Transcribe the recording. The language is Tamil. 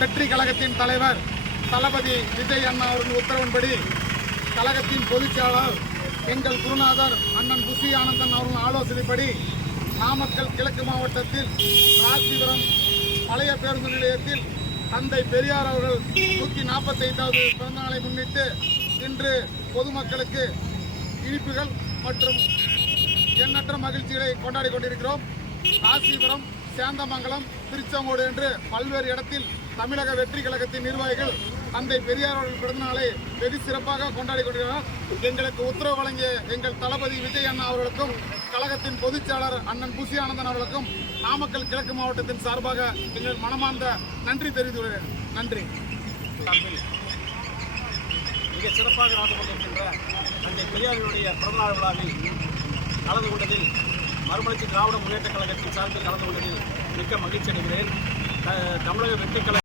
வெற்றி கழகத்தின் தலைவர் தளபதி விஜய் அண்ணா அவர்கள் உத்தரவின்படி கழகத்தின் பொதுச்செயலாளர் எங்கள் குருநாதர் அண்ணன் புசி ஆனந்தன் அவர்கள் ஆலோசனைப்படி நாமக்கல் கிழக்கு மாவட்டத்தில் ராசிபுரம் பழைய பேருந்து நிலையத்தில் தந்தை பெரியார் அவர்கள் 145வது பிறந்த நாளை முன்னிட்டு இன்று பொதுமக்களுக்கு இனிப்புகள் மற்றும் எண்ணற்ற மகிழ்ச்சிகளை கொண்டாடி கொண்டிருக்கிறோம். ராசிபுரம், சேந்தமங்கலம், திருச்செங்கோடு என்று பல்வேறு இடத்தில் தமிழக வெற்றி கழகத்தின் நிர்வாகிகள் தந்தை பெரியார் அவர்கள் பிறந்த நாளை வெகு சிறப்பாக கொண்டாடி கொண்டிருக்கிறார். எங்களுக்கு உத்தரவு வழங்கிய எங்கள் தளபதி விஜய் அண்ணா அவர்களுக்கும் கழகத்தின் பொதுச்செயலாளர் அண்ணன் புசி ஆனந்தன் அவர்களுக்கும் நாமக்கல் கிழக்கு மாவட்டத்தின் சார்பாக எங்கள் மனமார்ந்த நன்றி தெரிவித்துள்ளேன். நன்றி. மிக சிறப்பாக நடந்து கொண்டிருக்கின்ற தந்தை பெரியாருடைய பிறந்தநாள் விழாவில் கலந்து கொண்டதில் மறுமலர்ச்சி திராவிட முன்னேற்ற கழகத்தின் சார்பில் கலந்து கொண்டதில் மிக்க மகிழ்ச்சி அடைகிறேன். தமிழக வெற்றி கழகம்